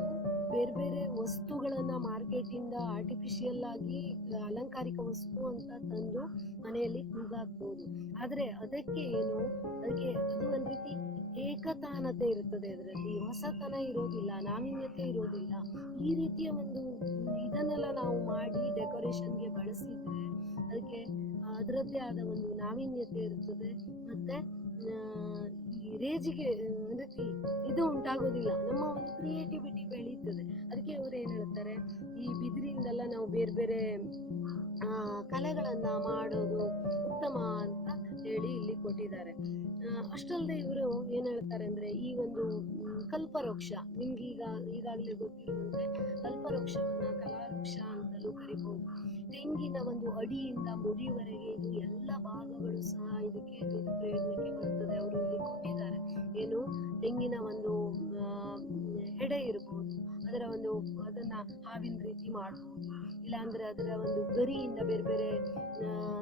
ಬೇರೆ ಬೇರೆ ವಸ್ತುಗಳನ್ನ ಮಾರ್ಕೆಟಿಂದ ಆರ್ಟಿಫಿಷಿಯಲ್ ಆಗಿ ಅಲಂಕಾರಿಕ ವಸ್ತು ಅಂತ ತಂದು ಮನೆಯಲ್ಲಿ ತೂಗಾಕ್ಬಹುದು. ಆದ್ರೆ ಅದಕ್ಕೆ ಅದು ಒಂದ್ ರೀತಿ ಏಕತಾನತೆ ಇರುತ್ತದೆ, ಅದರಲ್ಲಿ ಹೊಸತನ ಇರೋದಿಲ್ಲ, ನಾವೀನ್ಯತೆ ಇರೋದಿಲ್ಲ. ಈ ರೀತಿಯ ಒಂದು ಇದನ್ನೆಲ್ಲ ನಾವು ಮಾಡಿ ಡೆಕೋರೇಷನ್ಗೆ ಬಳಸಿದ್ರೆ ಅದಕ್ಕೆ ಅದರದ್ದೇ ಆದ ಒಂದು ನಾವೀನ್ಯತೆ ಇರ್ತದೆ. ಮತ್ತೆ ಈ ರೇಜಿಗೆ ಒಂದ್ ರೀತಿ ಇದು ಉಂಟಾಗೋದಿಲ್ಲ, ನಮ್ಮ ಒಂದು ಕ್ರಿಯೇಟಿವಿಟಿ ಬೆಳೀತದೆ. ಅದಕ್ಕೆ ಅವ್ರು ಏನ್ ಹೇಳ್ತಾರೆ, ಈ ಬಿದಿರಿಂದೆಲ್ಲ ನಾವು ಬೇರೆ ಬೇರೆ ಕಲೆಗಳನ್ನ ಮಾಡೋದು ಉತ್ತಮ ಅಂತ ಹೇಳಿ ಇಲ್ಲಿ ಕೊಟ್ಟಿದ್ದಾರೆ. ಅಷ್ಟಲ್ಲದೆ ಇವರು ಏನ್ ಹೇಳ್ತಾರೆ ಅಂದ್ರೆ, ಈ ಒಂದು ಕಲ್ಪವೃಕ್ಷ, ನಿಮ್ಗೆ ಈಗಾಗಲೇ ಗೊತ್ತಿರುವಂತೆ ಕಲ್ಪವೃಕ್ಷವನ್ನ ಕಲಾವೃಕ್ಷ ಅಂತಲೂ ಕರಿಬಹುದು. ತೆಂಗಿನ ಒಂದು ಅಡಿಯಿಂದ ಮುಡಿವರೆಗೆ ಇದು ಎಲ್ಲ ಭಾಗಗಳು ಸಹ ಇದಕ್ಕೆ ಪ್ರಯೋಜನಕ್ಕೆ ಬರ್ತದೆ. ಅವರು ಇಲ್ಲಿ ಕೊಟ್ಟಿದ್ದಾರೆ, ಏನು ತೆಂಗಿನ ಒಂದು ಎಡೆ ಇರಬಹುದು, ಅದನ್ನ ಹಾವಿನ ರೀತಿ ಮಾಡಬಹುದು, ಇಲ್ಲಾಂದ್ರೆ ಅದರ ಒಂದು ಗರಿಯಿಂದ ಬೇರೆ ಬೇರೆ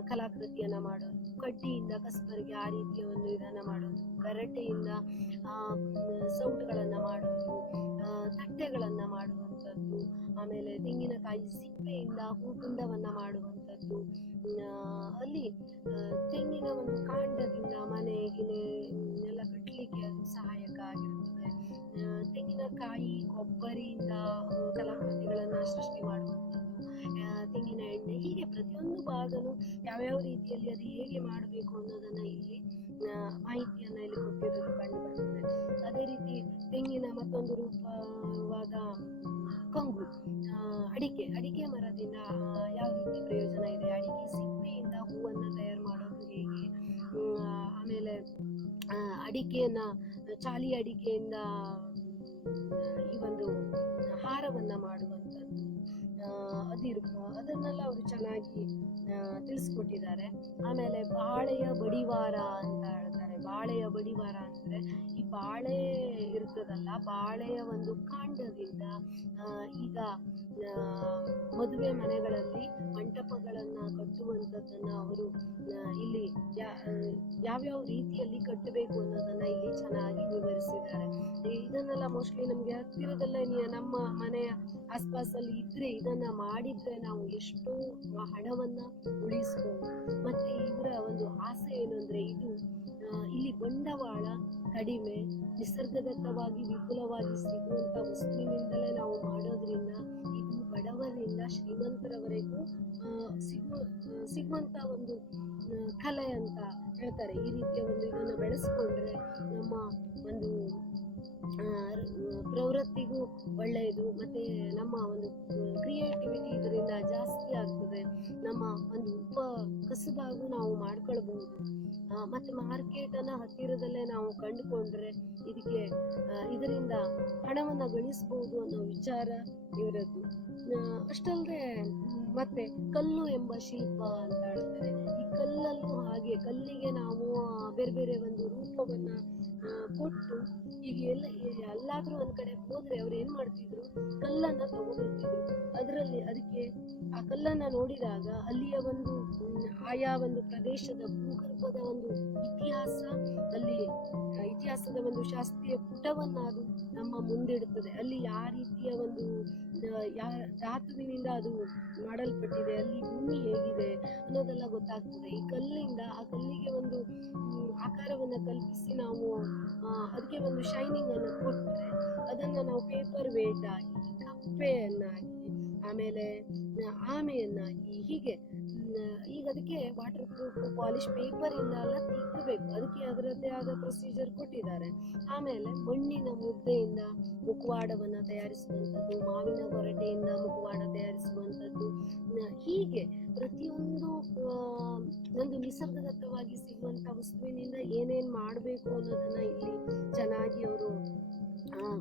ಕಲಾಕೃತಿಯನ್ನ ಮಾಡೋದು, ಕಡ್ಡಿಯಿಂದ ಕಸ್ಬರಿಗೆ ಆ ರೀತಿಯ ಒಂದು ಇದನ್ನ ಮಾಡೋದು, ಗರಟೆಯಿಂದ ಸೌಟುಗಳನ್ನ ಮಾಡೋದು, ತಟ್ಟೆಗಳನ್ನ ಮಾಡುವಂಥದ್ದು, ಆಮೇಲೆ ತೆಂಗಿನಕಾಯಿ ಸಿಪ್ಪೆಯಿಂದ ಹೂಕುಂಡವನ್ನ ಮಾಡುವಂಥದ್ದು, ಅಲ್ಲಿ ತೆಂಗಿನ ಒಂದು ಕಾಂಡದಿಂದ ಮನೆ ಗಿನೆ ಎಲ್ಲ ಕಟ್ಟಲಿಕ್ಕೆ ಅದು ಸಹಾಯಕ ಆಗಿರುತ್ತದೆ. ತೆಂಗಿನಕಾಯಿ ಕೊಬ್ಬರಿಯಿಂದ ಕಲಾಕೃತಿಗಳನ್ನ ಸೃಷ್ಟಿ ಮಾಡುವಂಥದ್ದು, ತೆಂಗಿನ ಎಣ್ಣೆ, ಹೀಗೆ ಪ್ರತಿಯೊಂದು ಭಾಗನು ಯಾವ್ಯಾವ ರೀತಿಯಲ್ಲಿ ಅದು ಹೇಗೆ ಮಾಡಬೇಕು ಅನ್ನೋದನ್ನ ಇಲ್ಲಿ ಮಾಹಿತಿಯನ್ನ ಇಲ್ಲಿ ಕೊಟ್ಟಿರೋದು ಕಂಡು ಬರ್ತದೆ. ಅದೇ ರೀತಿ ತೆಂಗಿನ ಮತ್ತೊಂದು ರೂಪವಾದ ಕಂಗು, ಅಡಿಕೆ ಮರದಿಂದ ಯಾವ ರೀತಿ ಪ್ರಯೋಜನ ಇದೆ, ಅಡಿಕೆ ಸಿಪ್ಪೆಯಿಂದ ಹೂವನ್ನ ತಯಾರು ಮಾಡೋದು ಹೇಗೆ, ಆಮೇಲೆ ಅಡಿಕೆಯನ್ನ ಚಾಲಿ ಅಡಿಕೆಯಿಂದ ಈ ಒಂದು ಹಾರವನ್ನ ಮಾಡುವಂಥದ್ದು, ಅದನ್ನೆಲ್ಲ ಅವರು ಚೆನ್ನಾಗಿ ತಿಳಿಸ್ಕೊಟ್ಟಿದ್ದಾರೆ. ಆಮೇಲೆ ಬಾಳೆಯ ಬಡಿವಾರ ಅಂತ ಹೇಳ್ತಾರೆ. ಬಾಳೆಯ ಬಡಿವಾರ ಅಂದ್ರೆ, ಈ ಬಾಳೆ ಇರ್ತದಲ್ಲ, ಬಾಳೆಯ ಒಂದು ಕಾಂಡದಿಂದ ಈಗ ಮದುವೆ ಮನೆಗಳಲ್ಲಿ ಮಂಟಪಗಳನ್ನ ಕಟ್ಟುವಂಥದ್ದನ್ನ ಅವರು ಇಲ್ಲಿ ಯಾವ್ಯಾವ ರೀತಿಯಲ್ಲಿ ಕಟ್ಟಬೇಕು ಅನ್ನೋದನ್ನ ಇಲ್ಲಿ ಚೆನ್ನಾಗಿ ವಿವರಿಸಿದ್ದಾರೆ. ಇದನ್ನೆಲ್ಲ ಮೋಸ್ಟ್ಲಿ ನಮ್ಗೆ ಹತ್ತಿರದಲ್ಲೇ ನಮ್ಮ ಮನೆಯ ಆಸ್ಪಾಸಲ್ಲಿ ಇದ್ರೆ ಇದನ್ನ ಮಾಡಿದ್ರೆ ನಾವು ಎಷ್ಟೋ ಹಣವನ್ನ ಉಳಿಸಬಹುದು. ಮತ್ತೆ ಇವರ ಒಂದು ಆಸೆ ಏನು ಅಂದ್ರೆ, ಇದು ಇಲ್ಲಿ ಬಂಡವಾಳ ಕಡಿಮೆ, ನಿಸರ್ಗದತ್ತವಾಗಿ ವಿಪುಲವಾಗಿ ಸಿಗುವಂತ ವಸ್ತುವಿನಿಂದಲೇ ನಾವು ಮಾಡೋದ್ರಿಂದ ಇದು ಬಡವರಿಂದ ಶ್ರೀಮಂತರವರೆಗೂ ಸಿಗುವಂತ ಒಂದು ಕಲೆ ಅಂತ ಹೇಳ್ತಾರೆ. ಈ ರೀತಿಯ ಒಂದು ಇದನ್ನ ಬೆಳೆಸ್ಕೊಂಡ್ರೆ ನಮ್ಮ ಒಂದು ಪ್ರವೃತ್ತಿಗೂ ಒಳ್ಳೆಯದು, ಮತ್ತೆ ನಮ್ಮ ಒಂದು ಕ್ರಿಯೇಟಿವಿಟಿ ಇದರಿಂದ ಜಾಸ್ತಿ ಆಗ್ತದೆ, ನಮ್ಮ ಒಂದು ಕಸುಬಾಗೂ ನಾವು ಮಾಡ್ಕೊಳ್ಬಹುದು. ಮತ್ತೆ ಮಾರ್ಕೆಟ್ ಅನ್ನ ಹತ್ತಿರದಲ್ಲೇ ನಾವು ಕಂಡುಕೊಂಡ್ರೆ ಇದರಿಂದ ಹಣವನ್ನ ಗಳಿಸಬಹುದು ಅನ್ನೋ ವಿಚಾರ ಇವರದ್ದು. ಅಷ್ಟಲ್ಲದೆ ಮತ್ತೆ ಕಲ್ಲು ಎಂಬ ಶಿಲ್ಪ ಅಂತ ಹೇಳ್ತಾರೆ. ಈ ಕಲ್ಲಲ್ಲೂ ಹಾಗೆ, ಕಲ್ಲಿಗೆ ನಾವು ಬೇರೆ ಬೇರೆ ಒಂದು ರೂಪವನ್ನ ಕೊಟ್ಟು, ಈಗ ಎಲ್ಲಾದ್ರೂ ಒಂದ್ ಕಡೆ ಹೋದ್ರೆ ಅವ್ರು ಏನ್ ಮಾಡ್ತಿದ್ರು, ಕಲ್ಲನ್ನ ತಗೋಬರ್ತಿದ್ರು. ಅದಕ್ಕೆ ಆ ಕಲ್ಲನ್ನ ನೋಡಿದಾಗ ಅಲ್ಲಿಯ ಒಂದು ಆಯಾ ಒಂದು ಪ್ರದೇಶದ ಭೂಗರ್ಭದ ಒಂದು ಇತಿಹಾಸದ ಒಂದು ಶಾಸ್ತ್ರೀಯ ಪುಟವನ್ನ ಅದು ನಮ್ಮ ಮುಂದಿಡುತ್ತದೆ. ಅಲ್ಲಿ ಯಾವ ರೀತಿಯ ಒಂದು ಧಾತುವಿನಿಂದ ಅದು ಮಾಡಲ್ಪಟ್ಟಿದೆ, ಅಲ್ಲಿ ಭೂಮಿ ಹೇಗಿದೆ ಅನ್ನೋದೆಲ್ಲ ಗೊತ್ತಾಗ್ತದೆ. ಈ ಕಲ್ಲಿಂದ ಆ ಕಲ್ಲಿಗೆ ಒಂದು ಆಕಾರವನ್ನ ಕಲ್ಪಿಸಿ ನಾವು ಅದಕ್ಕೆ ಒಂದು ಶೈನಿಂಗ್ ಅನ್ನು ಕೊಟ್ಟರೆ ಅದನ್ನ ನಾವು ಪೇಪರ್ ವೇಟ್ ಆಗಿ, ಕಪ್ಪೆಯನ್ನಾಗಿ, ಆಮೇಲೆ ಆಮೆಯನ್ನಾಗಿ, ಹೀಗೆ ಈಗ ಅದಕ್ಕೆ ವಾಟರ್ ಪ್ರೂಫ್ ಪಾಲಿಶ್ ಪೇಪರ್ ಇಂದ ಎಲ್ಲ ತಿಕ್ಕಬೇಕು. ಅದಕ್ಕೆ ಅದರದ್ದೇ ಆದ ಪ್ರೊಸೀಜರ್ ಕೊಟ್ಟಿದ್ದಾರೆ. ಆಮೇಲೆ ಮಣ್ಣಿನ ಮುದ್ದೆಯಿಂದ ಮುಖವಾಡವನ್ನ ತಯಾರಿಸುವಂಥದ್ದು, ಮಾವಿನ ಗೊರಟೆಯಿಂದ ಮುಖವಾಡ ತಯಾರಿಸುವಂಥದ್ದು, ಹೀಗೆ ಪ್ರತಿಯೊಂದು ಒಂದು ನಿಸರ್ಗದತ್ತವಾಗಿ ಸಿಗುವಂತ ವಸ್ತುವಿನಿಂದ ಏನೇನ್ ಮಾಡಬೇಕು ಅನ್ನೋದನ್ನ ಇಲ್ಲಿ ಚೆನ್ನಾಗಿ ಅವರು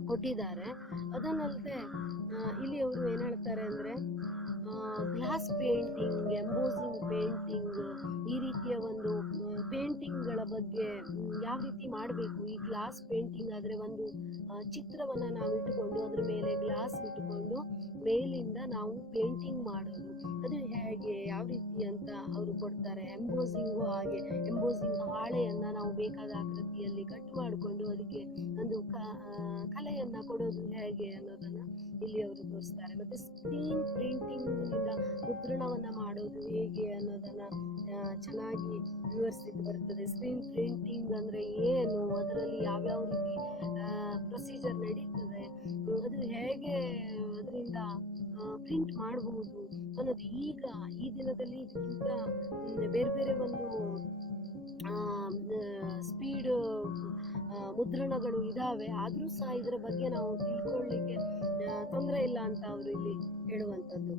ಕೊಟ್ಟಿದ್ದಾರೆ. ಅದನ್ನಲ್ಲದೆ ಇಲ್ಲಿ ಅವರು ಏನ್ ಹೇಳ್ತಾರೆ ಅಂದ್ರೆ, ಗ್ಲಾಸ್ ಪೇಂಟಿಂಗ್, ಎಂಬೋಸಿಂಗ್ ಪೇಂಟಿಂಗ್, ಈ ರೀತಿಯ ಒಂದು ಪೇಂಟಿಂಗ್ಗಳ ಬಗ್ಗೆ ಯಾವ ರೀತಿ ಮಾಡಬೇಕು. ಈ ಗ್ಲಾಸ್ ಪೇಂಟಿಂಗ್ ಆದ್ರೆ ಒಂದು ಚಿತ್ರವನ್ನ ನಾವು ಇಟ್ಟುಕೊಂಡು ಅದ್ರ ಮೇಲೆ ಗ್ಲಾಸ್ ಇಟ್ಟುಕೊಂಡು ಮೇಲಿಂದ ನಾವು ಪೇಂಟಿಂಗ್ ಮಾಡೋದು, ಅದು ಹೇಗೆ ಯಾವ ರೀತಿ ಅಂತ ಅವರು ಕೊಡ್ತಾರೆ. ಎಂಬೋಸಿಂಗು ಹಾಗೆ, ಎಂಬೋಸಿಂಗ್ ಹಾಳೆಯನ್ನ ನಾವು ಬೇಕಾದ ಆಕೃತಿಯಲ್ಲಿ ಕಟ್ ಮಾಡಿಕೊಂಡು ಅದಕ್ಕೆ ಒಂದು ಕಲೆಯನ್ನ ಕೊಡೋದು ಹೇಗೆ ಅನ್ನೋದನ್ನ ಇಲ್ಲಿ ಅವರು ತೋರಿಸ್ತಾರೆ. ಮತ್ತೆ ಸ್ಕ್ರೀನ್ ಪ್ರಿಂಟಿಂಗ್ ನಿಂದ ಮುದ್ರಣವನ್ನ ಮಾಡೋದು ಹೇಗೆ ಅನ್ನೋದನ್ನ ಚೆನ್ನಾಗಿ ವಿವರಿಸಿದ್ದು ಬರ್ತದೆ. ಸ್ಕ್ರೀನ್ ಪ್ರಿಂಟಿಂಗ್ ಅಂದ್ರೆ ಏನು, ಅದರಲ್ಲಿ ಯಾವ್ಯಾವ ರೀತಿ ಪ್ರೊಸೀಜರ್ ನಡೀತದೆ, ಅದು ಹೇಗೆ ಅದರಿಂದ ಪ್ರಿಂಟ್ ಮಾಡಬಹುದು ಅನ್ನೋದು. ಈಗ ಈ ದಿನದಲ್ಲಿ ಇದಕ್ಕಿಂತ ಬೇರೆ ಬೇರೆ ಒಂದು ಸ್ಪೀಡ್ ಮುದ್ರಣಗಳು ಇದಾವೆ, ಆದರೂ ಸಹ ಇದರ ಬಗ್ಗೆ ನಾವು ತಿಳ್ಕೊಳ್ಳಿಕ್ಕೆ ತೊಂದರೆ ಇಲ್ಲ ಅಂತ ಅವರು ಇಲ್ಲಿ ಹೇಳುವಂಥದ್ದು.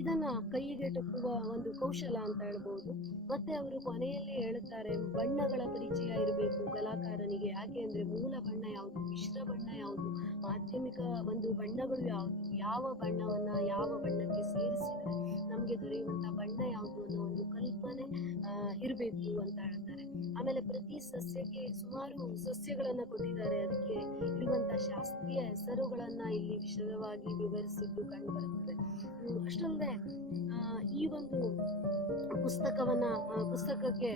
ಇದನ್ನ ಕೈಗೆಟುಕುವ ಒಂದು ಕೌಶಲ ಅಂತ ಹೇಳ್ಬೋದು. ಮತ್ತೆ ಅವರು ಕೊನೆಯಲ್ಲಿ ಹೇಳುತ್ತಾರೆ, ಬಣ್ಣಗಳ ಪರಿಚಯ ಇರಬೇಕು ಕಲಾಕಾರನಿಗೆ. ಯಾಕೆ ಅಂದ್ರೆ ಮೂಲ ಬಣ್ಣ ಯಾವುದು, ಮಿಶ್ರ ಬಣ್ಣ ಯಾವುದು, ಮಾಧ್ಯಮಿಕ ಒಂದು ಬಣ್ಣಗಳು ಯಾವುದು, ಯಾವ ಬಣ್ಣವನ್ನ ಯಾವ ಬಣ್ಣಕ್ಕೆ ಸೇರಿಸಿದ್ರೆ ನಮಗೆ ದೊರೆಯುವಂತ ಬಣ್ಣ ಯಾವುದು ಅನ್ನೋ ಒಂದು ಕಲ್ಪನೆ ಇರಬೇಕು ಅಂತ ಹೇಳ್ತಾರೆ. ಆಮೇಲೆ ಪ್ರತಿ ಸಸ್ಯಕ್ಕೆ ಸುಮಾರು ಸಸ್ಯಗಳನ್ನ ಕೊಟ್ಟಿದ್ದಾರೆ, ಅದಕ್ಕೆ ಇರುವಂತಹ ಶಾಸ್ತ್ರೀಯ ಹೆಸರುಗಳನ್ನ ಇಲ್ಲಿ ವಿಶದವಾಗಿ ವಿವರಿಸಿದ್ದು ಕಂಡು ಬರುತ್ತದೆ. ಅಷ್ಟಲ್ಲದೆ ಈ ಒಂದು ಪುಸ್ತಕಕ್ಕೆ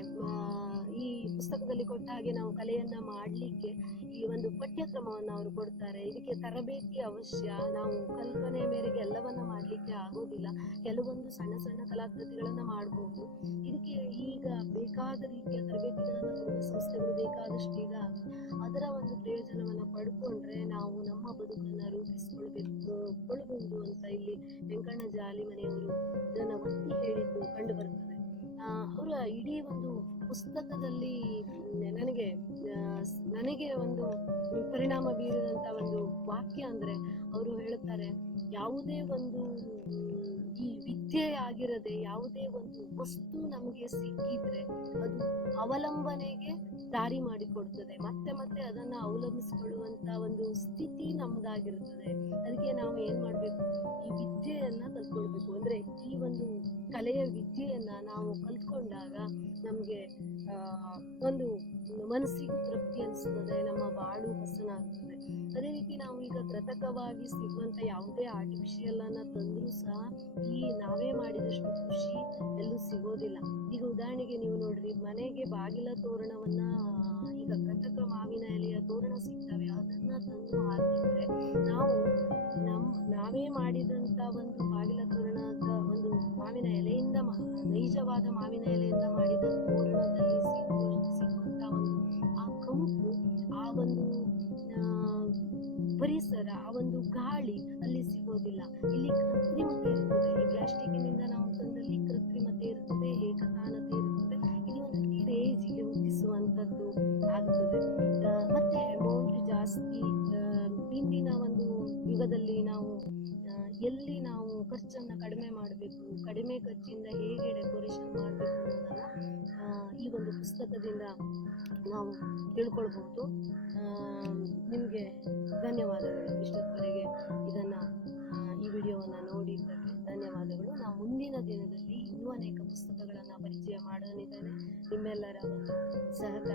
ಈ ಪುಸ್ತಕದಲ್ಲಿ ಕೊಟ್ಟ ಹಾಗೆ ನಾವು ಕಲೆಯನ್ನ ಮಾಡಲಿಕ್ಕೆ ಈ ಒಂದು ಪಠ್ಯಕ್ರಮವನ್ನು ಅವರು ಕೊಡ್ತಾರೆ. ಇದಕ್ಕೆ ತರಬೇತಿ ಅವಶ್ಯ. ನಾವು ಕಲ್ಪನೆ ಮೇರೆಗೆ ಎಲ್ಲವನ್ನ ಮಾಡಲಿಕ್ಕೆ ಆಗೋದಿಲ್ಲ. ಕೆಲವೊಂದು ಸಣ್ಣ ಸಣ್ಣ ಕಲಾಕೃತಿಗಳನ್ನ ಮಾಡಬಹುದು. ಇದಕ್ಕೆ ಈಗ ಬೇಕಾದ ರೀತಿಯ ತರಬೇತಿಗಳನ್ನ ಕೊಡುವ ಸಂಸ್ಥೆಗಳು ಬೇಕಾದಷ್ಟು ಈಗ ಅದರ ಒಂದು ಪ್ರಯೋಜನವನ್ನ ಪಡ್ಕೊಂಡ್ರೆ ನಾವು ನಮ್ಮ ಬದುಕನ್ನ ರೂಪಿಸಿಕೊಳ್ಬಹುದು ಅಂತ ಇಲ್ಲಿ ವೆಂಕಣ್ಣ ಜಾಲಿ ಮನೆಯವರು ಇದನ್ನ ಒತ್ತಿ ಹೇಳಿದ್ದು ಕಂಡು ಬರ್ತದೆ. ಅವರ ಇಡೀ ಒಂದು ಪುಸ್ತಕದಲ್ಲಿ ನನಗೆ ಒಂದು ಪರಿಣಾಮ ಬೀರಿದಂತ ಒಂದು ವಾಕ್ಯ ಅಂದ್ರೆ ಅವರು ಹೇಳುತ್ತಾರೆ, ಯಾವುದೇ ಒಂದು ಈ ವಿದ್ಯೆ ಆಗಿರದೆ ಯಾವುದೇ ಒಂದು ವಸ್ತು ನಮಗೆ ಸಿಕ್ಕಿದ್ರೆ ಅದು ಅವಲಂಬನೆಗೆ ದಾರಿ ಮಾಡಿಕೊಡ್ತದೆ. ಮತ್ತೆ ಮತ್ತೆ ಅದನ್ನ ಅವಲಂಬಿಸಿಕೊಳ್ಳುವಂತ ಒಂದು ಸ್ಥಿತಿ ನಮ್ಗಾಗಿರ್ತದೆ. ಅದಕ್ಕೆ ನಾವು ಏನ್ ಮಾಡ್ಬೇಕು, ಈ ವಿದ್ಯೆಯನ್ನ ಕಲ್ತ್ಕೊಳ್ಬೇಕು. ಅಂದ್ರೆ ಈ ಒಂದು ಕಲೆಯ ವಿದ್ಯೆಯನ್ನ ನಾವು ಕಲ್ತ್ಕೊಂಡಾಗ ನಮ್ಗೆ ಒಂದು ಮನಸ್ಸಿಗೂ ತೃಪ್ತಿ ಅನಿಸ್ತದೆ, ನಮ್ಮ ಬಾಳು ಹಸನಾಗ್ತದೆ. ಅದೇ ರೀತಿ ನಾವು ಈಗ ಕೃತಕವಾಗಿ ಸಿಗುವಂತ ಯಾವುದೇ ಆರ್ಟಿಫಿಷಿಯಲ್ ಅನ್ನ ತಂದ್ರೂ ಸಹ ಈ ನಾವೇ ಮಾಡಿದಷ್ಟು ಖುಷಿ ಎಲ್ಲೂ ಸಿಗೋದಿಲ್ಲ. ಈಗ ಉದಾಹರಣೆಗೆ ನೀವು ನೋಡ್ರಿ, ಮನೆಗೆ ಬಾಗಿಲ ತೋರಣವನ್ನ ಈಗ ಕೃತಕ ಮಾವಿನ ಎಲೆಯ ತೋರಣ ಸಿಗ್ತವೆ, ಅದನ್ನ ತಂದು ಹಾಕಿದ್ರೆ ನಾವೇ ಮಾಡಿದಂತ ಒಂದು ಬಾಗಿಲ ತೋರಣದ ಒಂದು ಮಾವಿನ ಎಲೆಯಿಂದ ನೈಜವಾದ ಮಾವಿನ ಎಲೆಯಿಂದ ಮಾಡಿದ ತೋರಣದಲ್ಲಿ ಸಿಗುವಂತ ಒಂದು ಆ ಕಂಪು, ಆ ಒಂದು ಪರಿಸರ, ಆ ಒಂದು ಗಾಳಿ ಅಲ್ಲಿ ಸಿಗೋದಿಲ್ಲ. ಇಲ್ಲಿ ಕೃತ್ರಿಮತೆ ಇರ್ತದೆ. ಈ ಪ್ಲಾಸ್ಟಿಕ್ನಿಂದ ನಾವು ತಂದಲ್ಲಿ ಕೃತ್ರಿಮತೆ ಇರ್ತದೆ, ಏಕತಾನತೆ ಇರ್ತದೆ. ಇದು ಒಂದು ಕ್ರೇಜಿಗೆ ಹುಟ್ಟಿಸುವಂತದ್ದು ಆಗ್ತದೆ. ಮತ್ತೆ ಅಮೌಂಟ್ ಜಾಸ್ತಿ. ಇಂದಿನ ಒಂದು ಯುಗದಲ್ಲಿ ಎಲ್ಲಿ ನಾವು ಖರ್ಚನ್ನ ಕಡಿಮೆ ಮಾಡಬೇಕು, ಕಡಿಮೆ ಖರ್ಚಿಂದ ಹೇಗೆ ಡೆಕೋರೇಷನ್ ಮಾಡಬೇಕು ಅನ್ನೋದನ್ನ ಈ ಒಂದು ಪುಸ್ತಕದಿಂದ ನಾವು ತಿಳ್ಕೊಳ್ಬಹುದು. ನಿಮಗೆ ಧನ್ಯವಾದಗಳು. ಇಷ್ಟೊತ್ತವರೆಗೆ ಈ ವಿಡಿಯೋವನ್ನು ನೋಡಿದ್ದಕ್ಕೆ ಧನ್ಯವಾದಗಳು. ನಾವು ಮುಂದಿನ ದಿನದಲ್ಲಿ ಇನ್ನೂ ಅನೇಕ ಪುಸ್ತಕಗಳನ್ನು ಪರಿಚಯ ಮಾಡೋನಿದ್ದೇನೆ. ನಿಮ್ಮೆಲ್ಲರ ಒಂದು ಸಹಕಾರ